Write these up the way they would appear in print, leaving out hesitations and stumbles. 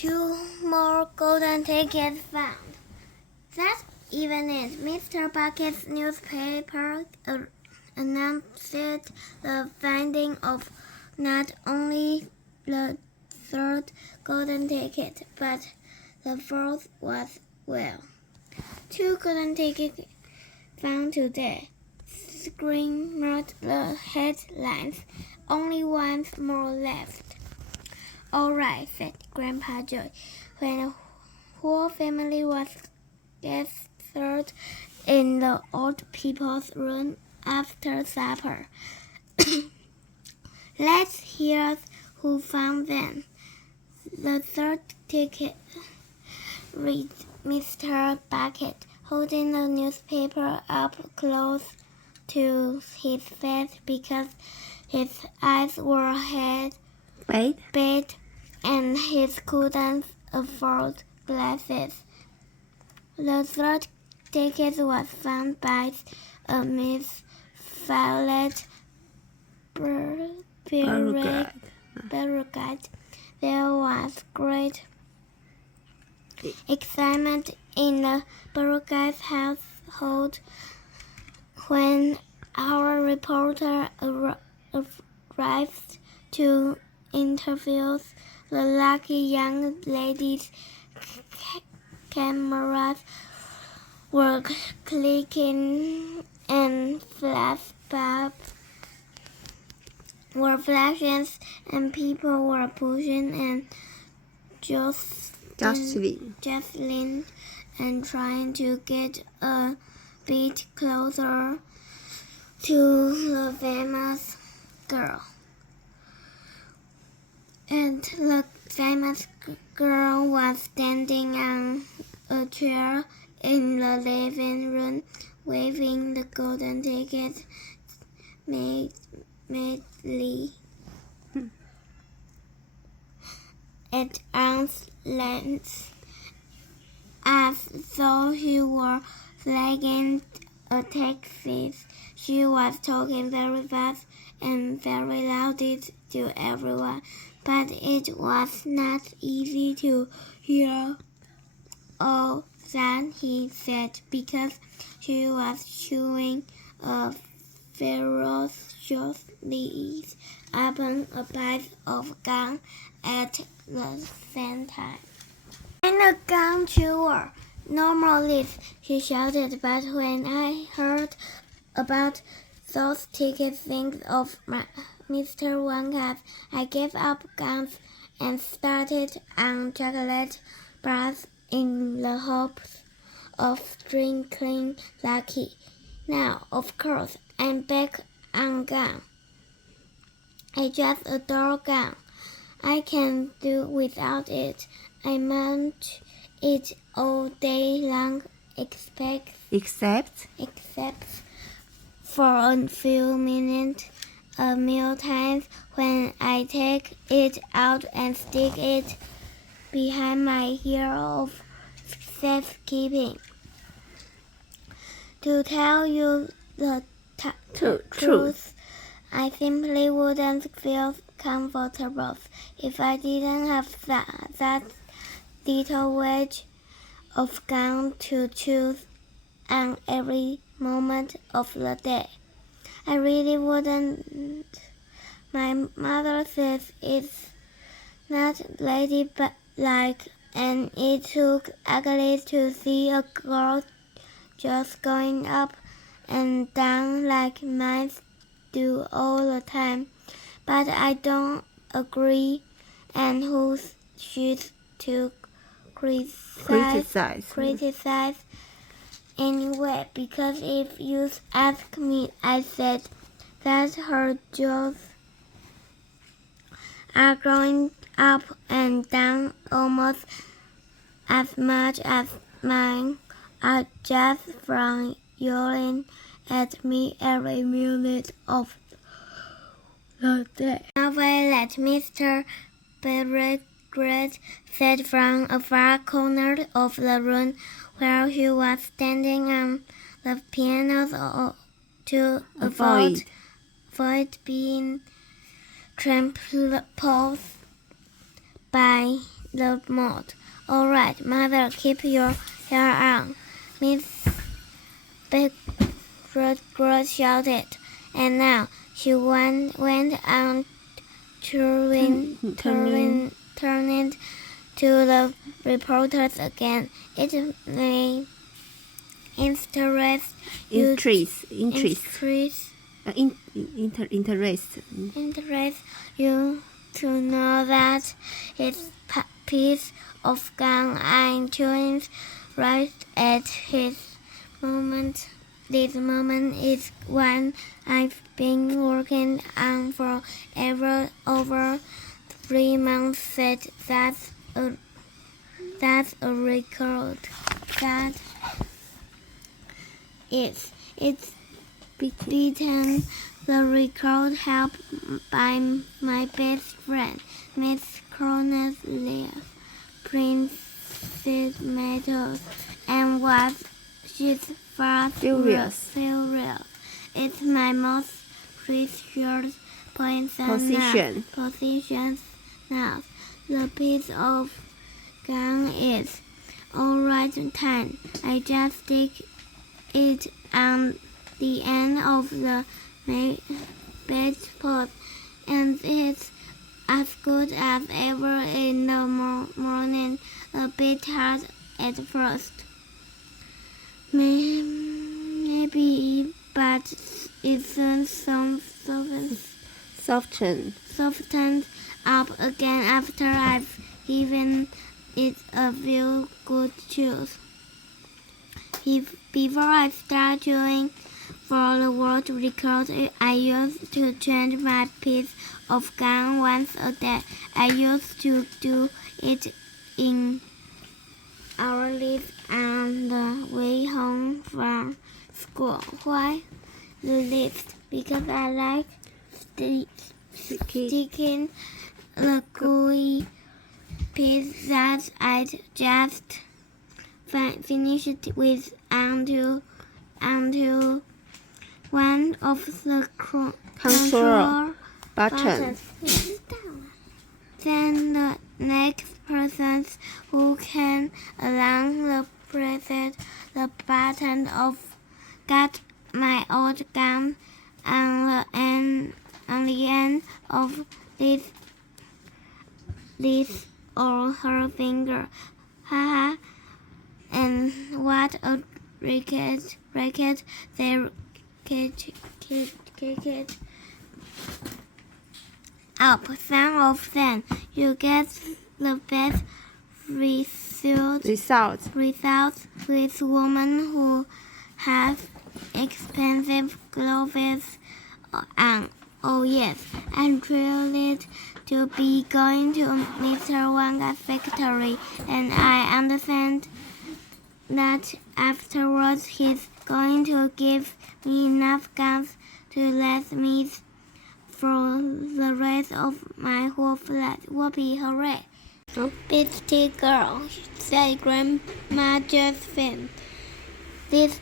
2 more golden tickets found. That evening, Mr. Bucket's newspaper announced the finding of not only the 3rd golden ticket, but the 4th as well. 2 golden tickets found today, screamed the headlines. Only one more left. All right, said Grandpa Joe, when the whole family was gathered in the old people's room after supper. Let's hear who found them. The 3rd ticket, read Mr. Bucket, holding the newspaper up close to his face because his eyes were bad and he couldn't afford glasses. The 3rd ticket was found by a Miss Violet Beauregard. There was great excitement in the Beauregard household when our reporter arrived to interview the lucky young ladies. Cameras were clicking and flashbulbs were flashing and people were pushing and jostling and trying to get a bit closer to the famous girl. And the famous girl was standing on a chair in the living room, waving the golden ticket madly at arm's length, as though she were flagging a taxi. She was talking very fast and very loudly to everyone, but it was not easy to hear all that he said because she was chewing a ferociously upon a bite of gum at the same time. I'm a gum chewer, normally, she shouted, but when I heard about those ticket things of Mr. Wonka, I gave up gums and started on chocolate bars in the hopes of drinking lucky. Now, of course, I'm back on gum. I just adore gum. I can do without it. I munch it all day long, except for a few minutes at meal times when I take it out and stick it behind my ear of safekeeping. To tell you the truth, I simply wouldn't feel comfortable if I didn't have that little wedge of gum to chew on every moment of the day. I really wouldn't. My mother says it's not ladylike, and it looks ugly to see a girl just going up and down like mice do all the time. But I don't agree, and who's she to criticize anyway? Because if you ask me, I said that her jaws are growing up and down almost as much as mine are just from yelling at me every minute of the day. Now Violet, Mr. Beauregard said from a far corner of the room where he was standing on the piano to avoid being trampled by the moat. All right, Mother, keep your hair on, Miss Bigfoot shouted. And now she went on turning to the reporters again. It may interest you to know that his piece of gum I'm chewing right at this moment is one I've been working on for over 3 months. That's a record. That is. It's beaten the record held by my best friend, Miss Cornelia, Princess Meadows, and she's far furious. It's my most precious position now. The piece of gum is all right time. I just stick it on the end of the bedpost, and it's as good as ever in the morning. A bit hard at first, maybe, but it soon softens up again after I've given it a few good chews. Before I start chewing for the world record, I used to change my piece of gum once a day. I used to do it in our lift on the way home from school. Why the lift? Because I like sticking the gooey piece that I just finished with until one of the control buttons. Then the next person who came along pressed the button got my old gum on the end of this or her finger. Haha. And what a racket they kicked up. Some of them, you get the best results with women who have expensive clothes on. Oh yes, I'm thrilled to be going to Mr. Wanga's factory, and I understand that afterwards he's going to give me enough gums to last me for the rest of my whole life. Whoopee, hooray! Bitchy girl, said Grandma Josephine. This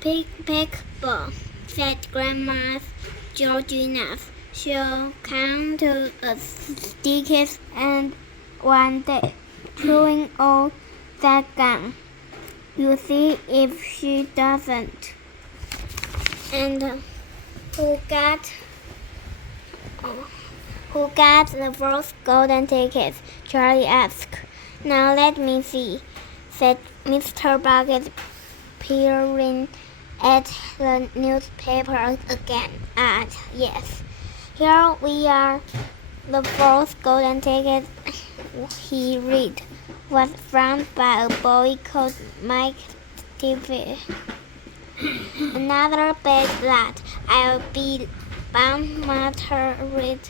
big ball, said Grandma Georgina. She'll come to the sticks and one day, chewing all that gum. You see if she doesn't. And who got the first golden ticket? Charlie asked. Now let me see, said Mr. Bucket, peering at the newspaper again. Yes. Here we are. The first golden ticket, he read, was found by a boy called Mike TV. Another bad lad. I'll be bound, muttered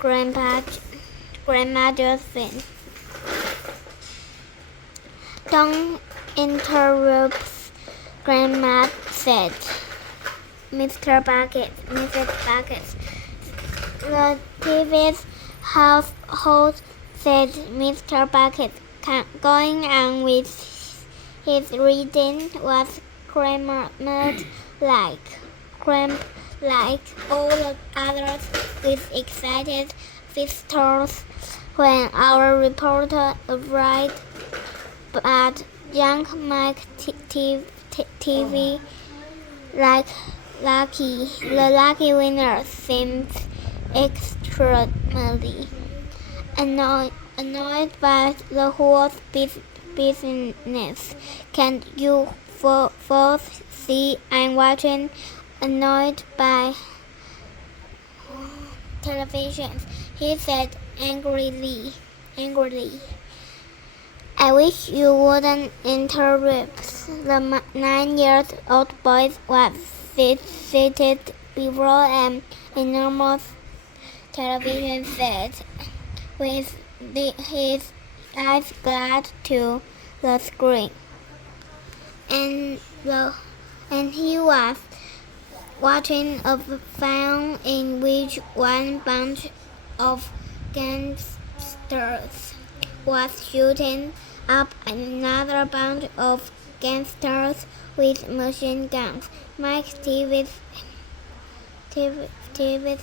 Grandma Josephine. Don't interrupt, Grandma said. Mrs. Bucket. The TV's household, said Mr. Bucket, going on with his reading, was crammed like all the others with excited visitors When our reporter arrived, but young Mike TV, the lucky winner, seemed extremely annoyed by the whole business. Can't you both see I'm watching? Annoyed by television, he said angrily. I wish you wouldn't interrupt. The 9-year-old boy was seated before an enormous television set, with his eyes glued to the screen, and he was watching a film in which one bunch of gangsters was shooting up another bunch of gangsters with machine guns. Mike Davis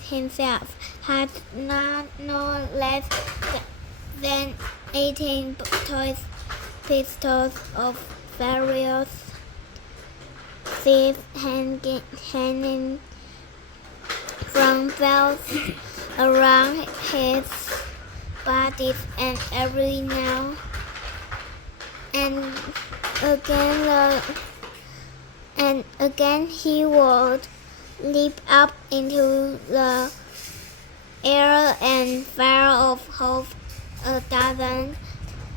himself had no less than 18 pistols of various thieves hanging from belts around his body, and every now and again he would leap up into the air and fire off a dozen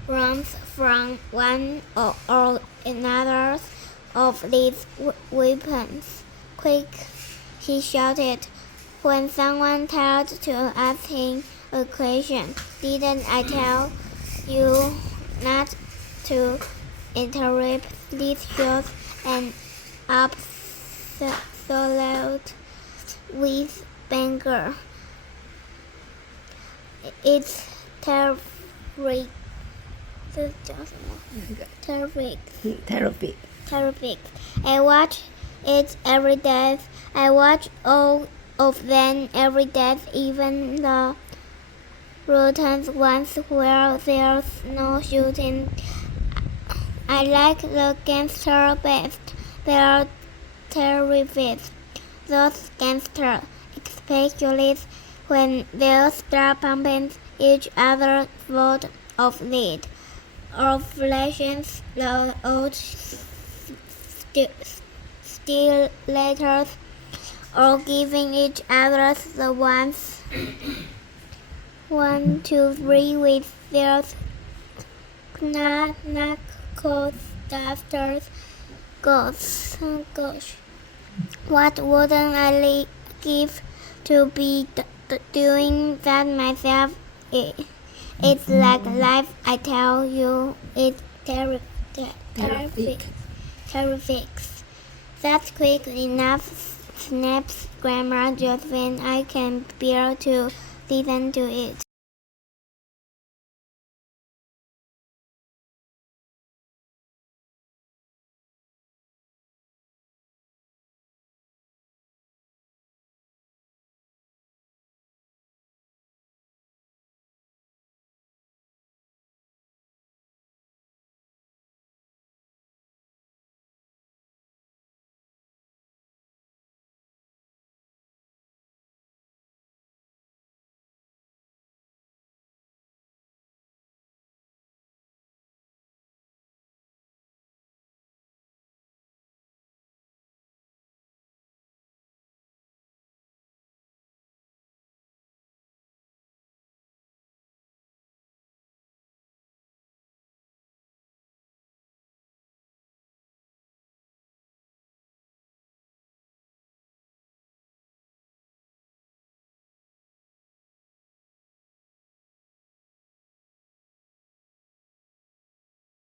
rounds from one or another of these weapons. Quick, he shouted when someone tried to ask him a question. Didn't I tell you not to interrupt these shots? And absolute with banger. It's terrific. Terrific. I watch it every day. I watch all of them every day, even the routine ones where there's no shooting. I like the gangster best. They're terrific. Those gangsters, especially when they start pumping each other full of lead, or flashing the old stilettos, or giving each other the ones 1, 2, 3 with their knuckle dusters. Gosh, what wouldn't I give to be doing that myself? It's like life, I tell you. It's terrific. That's quick enough, snaps Grandma Josephine. I can bear to listen to it.